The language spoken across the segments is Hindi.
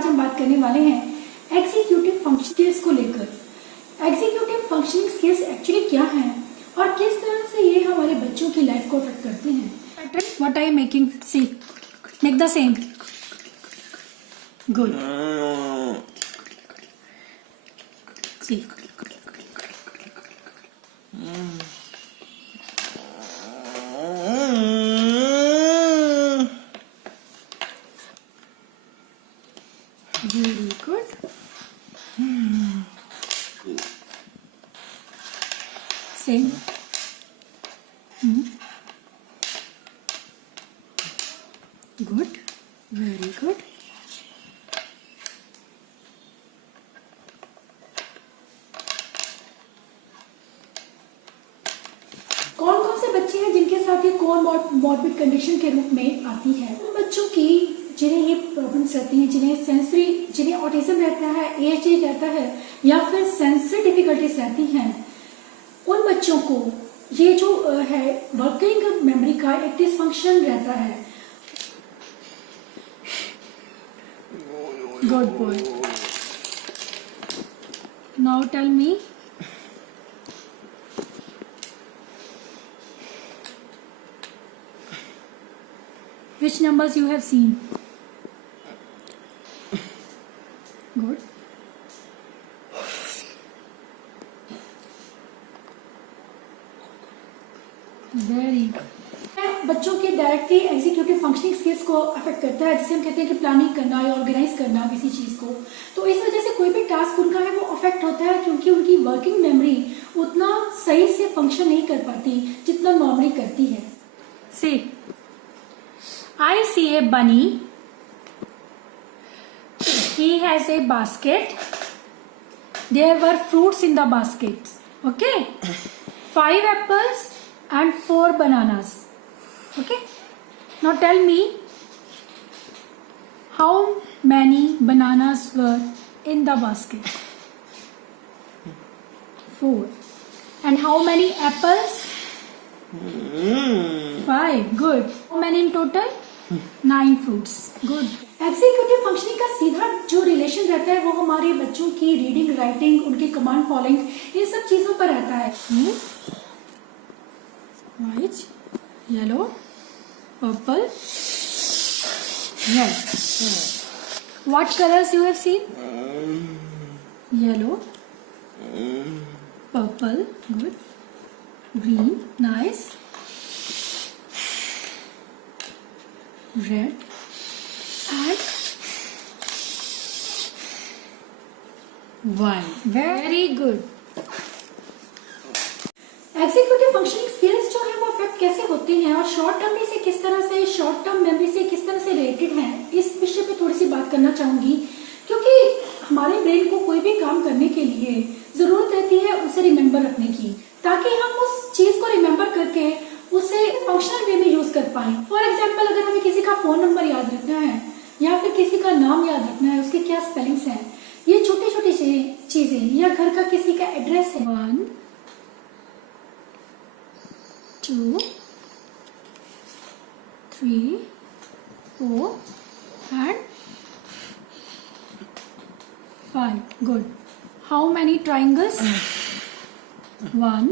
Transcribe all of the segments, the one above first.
आज हम बात करने वाले हैं एग्जीक्यूटिव फंक्शन स्किल्स को लेकर। एग्जीक्यूटिव फंक्शनिंग स्किल्स एक्चुअली क्या हैं और किस तरह से ये हमारे बच्चों की लाइफ को अफेक्ट करते हैं। What I am making, see make the same, good, see very good. Same. Good. Very good. कौन कौन से बच्चे हैं जिनके साथ ये कोमॉर्बिड कंडीशन के रूप में आती है? उन बच्चों की जिन्हें ये प्रॉब्लम्स रहती हैं, जिन्हें ऑटिज्म रहता है, ASD रहता है या फिर सेंसरी डिफिकल्टीज रहती हैं, उन बच्चों को ये जो है वर्किंग मेमोरी का एक डिसफंक्शन रहता है। Good boy. Now tell me, which numbers you have seen? Good. Very good. बच्चों के डायरेक्टली एग्जीक्यूटिव फंक्शनिंग स्किल्स को अफेक्ट करता है, जिसे हम कहते हैं कि प्लानिंग करना या ऑर्गेनाइज करना किसी चीज को। तो इस वजह से कोई भी टास्क उनका है वो अफेक्ट होता है, क्योंकि उनकी वर्किंग मेमोरी उतना सही से फंक्शन नहीं कर पाती जितना नॉर्मली करती है। से I see a bunny. He has a basket. There were fruits in the basket. Okay? 5 apples and 4 bananas. Okay? Now tell me how many bananas were in the basket? 4. And how many apples? 5. Good. How many in total? 9 fruits. Good. Executive functioning का सीधा जो रिलेशन रहता है वो हमारे बच्चों की रीडिंग, राइटिंग, उनकी कमांड फॉलोइंग, इन सब चीजों पर रहता है। White, yellow, purple, red. What colours you have seen? Yellow, purple, good, green, nice, red and white. Very good. Executive functioning skills जो है वो अफेक्ट कैसे होते हैं और शॉर्ट टर्म से किस तरह से, शॉर्ट टर्म मेमोरी से किस तरह से रिलेटेड हैं, इस विषय पे थोड़ी सी बात करना चाहूंगी। क्योंकि हमारे ब्रेन को कोई भी काम करने के लिए जरूरत रहती है उसे रिमेम्बर रखने की, ताकि हम उस चीज को रिमेम्बर करके उसे फंक्शनल वे में यूज कर पाए। फॉर एग्जाम्पल, अगर हमें किसी का फोन नंबर याद रखना है या फिर किसी का नाम याद रखना है, उसके क्या स्पेलिंग्स हैं, ये छोटी छोटी चीजें, या घर का किसी का एड्रेस है, 1 2 3 4 and 5. Good. How many triangles? 1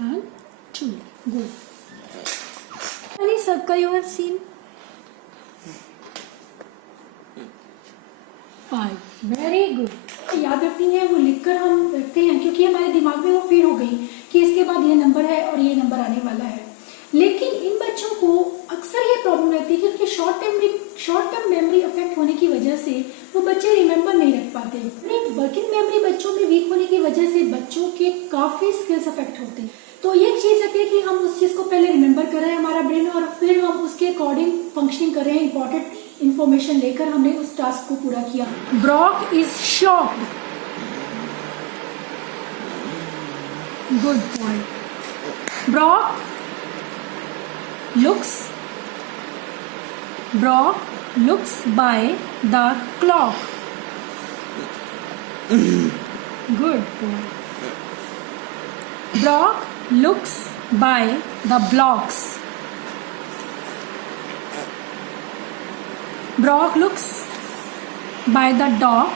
and 2. Good. How many circle you have seen? 5. Very good. याद रखती है वो लिखकर हम रखते हैं, क्योंकि हमारे दिमाग में वो फीड हो गई कि इसके बाद ये नंबर है और ये नंबर आने वाला है। लेकिन इन बच्चों को अक्सर ये प्रॉब्लम रहती है क्योंकि शॉर्ट टर्म मेमोरी अफेक्ट होने की वजह से वो बच्चे रिमेम्बर नहीं रख पाते। वर्किंग मेमोरी बच्चों में वीक होने की वजह से बच्चों के काफी स्किल्स अफेक्ट होते हैं। तो ये चीज रहती है कि हम उस चीज को पहले रिमेम्बर कर रहे हैं हमारा ब्रेन, और फिर हम उसके अकॉर्डिंग फंक्शनिंग कर रहे हैं। इंपॉर्टेंट इंफॉर्मेशन लेकर हमने उस टास्क को पूरा किया। Brock is shocked. Good boy. Brock looks by the clock. Good boy. Brock looks by the blocks. Brock looks by the dog.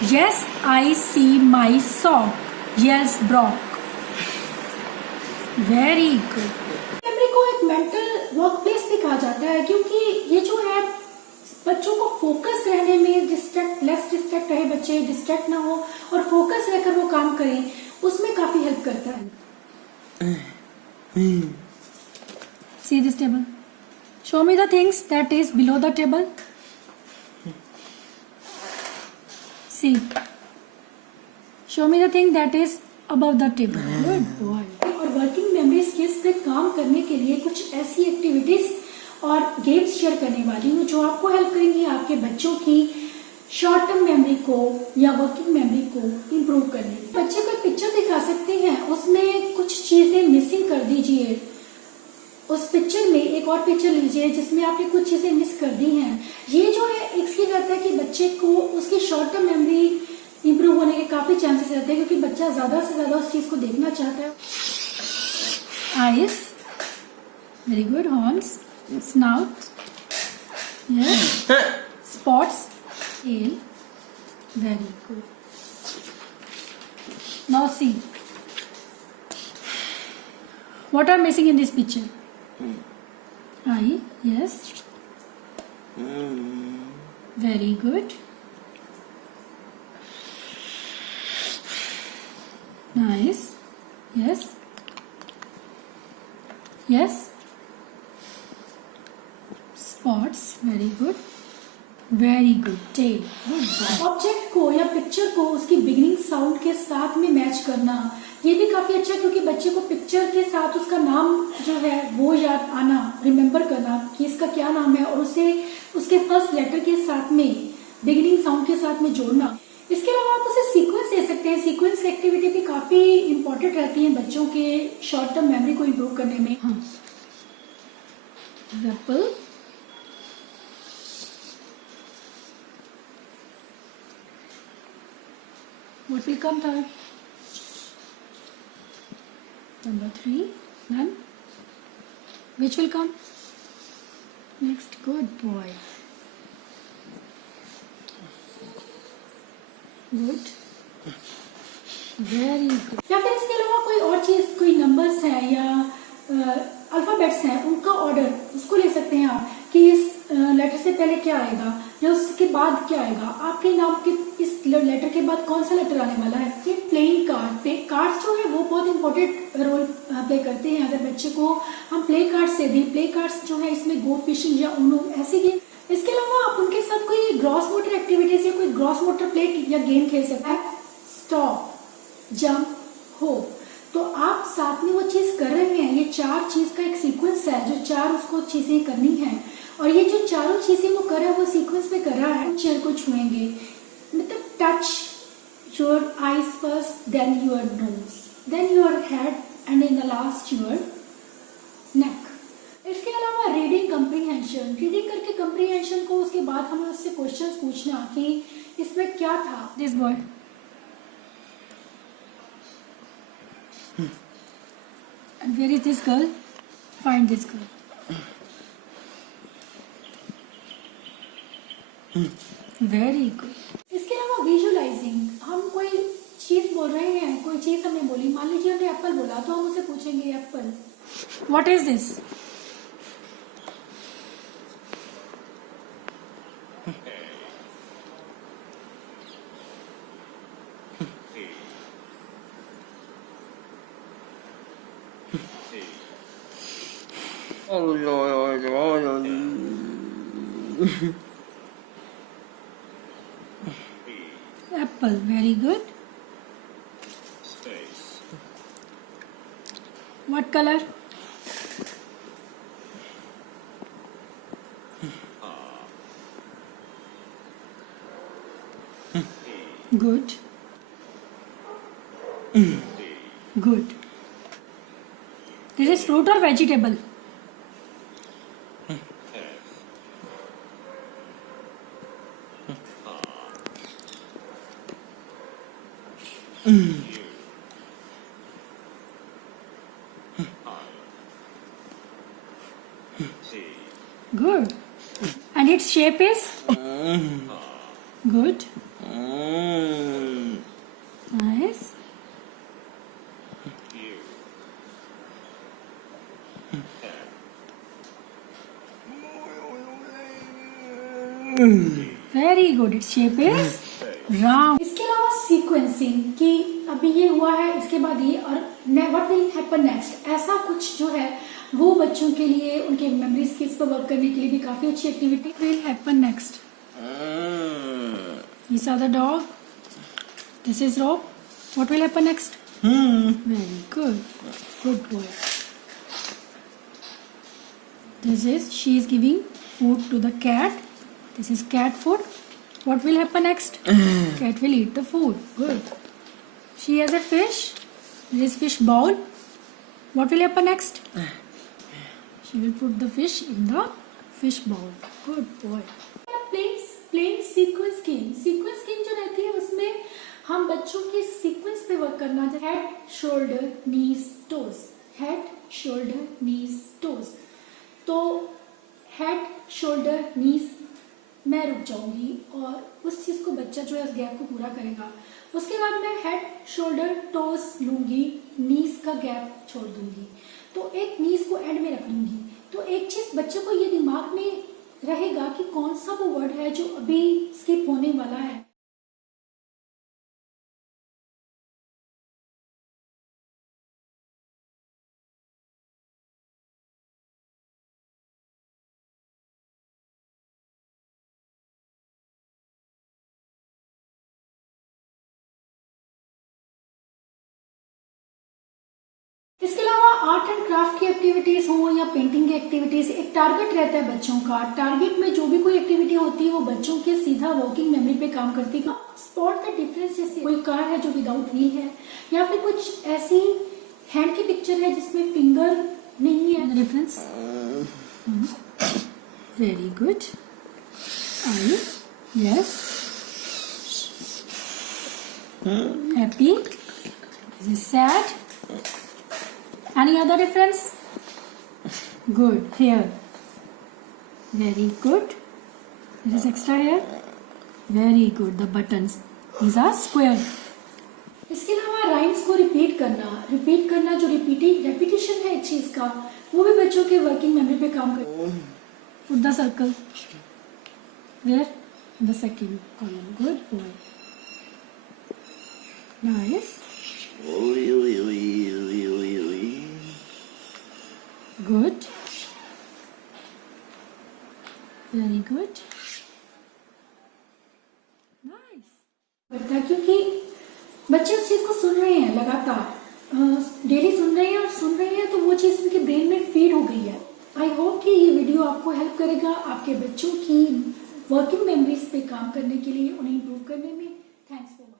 Yes, I see my sock, yells Brock. Very good. Memory को एक मेंटल वर्क प्लेस भी कहा जाता है, क्योंकि ये जो है बच्चों को फोकस रहने में, लेस डिस्ट्रैक्ट रहे बच्चे, डिस्ट्रैक्ट ना हो और फोकस रहकर वो काम करें, उसमें काफी हेल्प करता है. See this table. Show me the things that is below the table. See. Show me the thing that is above the table. Good boy. और वर्किंग मेमोरी स्किल्स पे काम करने के लिए कुछ ऐसी एक्टिविटीज और गेम्स शेयर करने वाली हूँ जो आपको हेल्प करेंगी आपके बच्चों की शॉर्ट टर्म मेमोरी को या वर्किंग मेमोरी को इम्प्रूव करने में. बच्चे को पिक्चर दिखा सकते हैं, उसमें कुछ चीजें मिसिंग कर दीजिए. उस पिक्चर में एक और पिक्चर लीजिए जिसमें आपने कुछ चीजें मिस कर दी हैं. ये जो है इसलिए रहता है कि बच्चे को उसकी शॉर्ट टर्म मेमोरी इम्प्रूव होने के काफी चांसेस रहते हैं, क्योंकि बच्चा ज्यादा से ज्यादा उस चीज को देखना चाहता है. Eyes, very good. Horns, snout, yes. Spots, tail, very good. Now see what are missing in this picture. Eye, yes. Very good. Nice. Yes. Yes. Spots. Very good. Very good. Tail. Object को या पिक्चर को उसकी बिगिनिंग साउंड के साथ में मैच करना, ये भी काफी अच्छा है, क्योंकि बच्चे को पिक्चर के साथ उसका नाम जो है वो याद आना, रिमेम्बर करना कि इसका क्या नाम है, और उसे उसके फर्स्ट लेटर के साथ में, बिगिनिंग साउंड के साथ में जोड़ना. इसके अलावा आप उसे सीक्वेंस दे सकते हैं. सीक्वेंस एक्टिविटी भी काफी इंपॉर्टेंट रहती है बच्चों के शॉर्ट टर्म मेमोरी को इम्प्रूव करने में. Example, what will come third? Number 3. Then which will come next? Good boy. Good. Very good. या फिर इसके अलावा कोई और चीज, कोई नंबर्स हैं या अल्फाबेट्स हैं, उनका ऑर्डर उसको ले सकते हैं आप कि इस लेटर से पहले क्या आएगा या उसके बाद क्या आएगा, आपके नाम के इस लेटर के बाद कौन सा लेटर आने वाला है. ये प्लेइंग कार्ड्स जो है वो बहुत इंपॉर्टेंट रोल प्ले करते हैं. अगर बच्चे को हम प्ले कार्ड्स से दें, प्ले कार्ड्स जो है इसमें गो फिशिंग या उनो ऐसे गेम. इसके अलावा आप उनके साथ कोई ग्रॉस मोटर एक्टिविटीज या कोई ग्रॉस मोटर प्ले या गेम खेल सकते हैं. स्टॉप, जंप, हो. तो आप साथ में वो चीज कर रहे हैं. ये 4 चीज का एक सीक्वेंस है, जो 4 उसको चीजें करनी है, और ये जो चारों चीजें वो कर रहा है वो सीक्वेंस में कर रहा है. चेयर को छुएंगे, मतलब touch your eyes first, then your nose, then your head, and in the last your neck. इसके अलावा रीडिंग कंप्रीहेंशन, रीडिंग करके कंप्रीहेंशन को उसके बाद हमें उससे क्वेश्चंस पूछना कि इसमें क्या था. This boy, and where is this girl? Find this girl. Very good. इसके अलावा विजुअलाइजिंग, हम कोई चीज बोल रहे हैं, कोई चीज हमने बोली, मान लीजिए हमने एप्पल बोला, तो हम उसे पूछेंगे Apple, what is this. Apple, very good. What color? Good. Good. This is fruit or vegetable? Good. And its shape is? Good. Nice. Very good. Its shape is round. इसके अलावा सीक्वेंसिंग कि अभी ये हुआ है, इसके बाद ये, और व्हाट विल हैपन नेक्स्ट, ऐसा कुछ जो है वो बच्चों के लिए उनके मेमोरी स्किल्स पर वर्क करने के लिए भी काफी अच्छी activity will happen next. You saw the dog. This is Rob. What will happen next? Very good. Good boy. This is, she is giving food to the cat. This is cat food. What will happen next? Cat will eat the food. Good. She has a fish. This is fish bowl. What will happen next? She will put the fish in the fish bowl. Good boy. Playing sequence game. Sequence game जो रहती है उसमें हम बच्चों के सीक्वेंस पे वर्क करना, हेड शोल्डर नीज टोज, हेड शोल्डर नीज टोज. तो हेड शोल्डर नीज मैं रुक जाऊंगी और उस चीज को बच्चा जो है उस गैप को पूरा करेगा. उसके बाद मैं हेड शोल्डर टोज लूंगी, नीज का गैप छोड़ दूंगी, तो एक नीज को एंड में रख दूंगी. तो एक चीज बच्चे को ये दिमाग में रहेगा कि कौन सा वो वर्ड है जो अभी स्किप होने वाला है. इसके अलावा आर्ट एंड क्राफ्ट की एक्टिविटीज हो या पेंटिंग की एक्टिविटीज, एक टारगेट रहता है बच्चों का. टारगेट में जो भी कोई एक्टिविटी होती है वो बच्चों के सीधा वर्किंग मेमोरी पे काम करती है. स्पॉट द डिफरेंस, जैसे कोई कार है जो विदाउट व्हील है, या फिर कुछ ऐसी हैंड की पिक्चर है जिसमें फिंगर नहीं है. Difference. Very good. I yes. Happy. This is sad. Any other difference? Good. Here. Very good. There is extra here. Very good. The buttons. These are square. इसके अलावा राइम्स को रिपीट करना जो रेपिटेशन है एक चीज का, वो भी बच्चों के वर्किंग मेमोरी पे काम करता है. Put the circle. Where? The second column. Good boy. Nice. Good. Very good. Nice. करता है क्योंकि बच्चे उस चीज को सुन रहे हैं लगातार, डेली सुन रहे हैं तो वो चीज उनके ब्रेन में फीड हो गई है. आई होप कि ये वीडियो आपको हेल्प करेगा आपके बच्चों की वर्किंग मेमोरीज पे काम करने के लिए, उन्हें इम्प्रूव करने में. Thanks for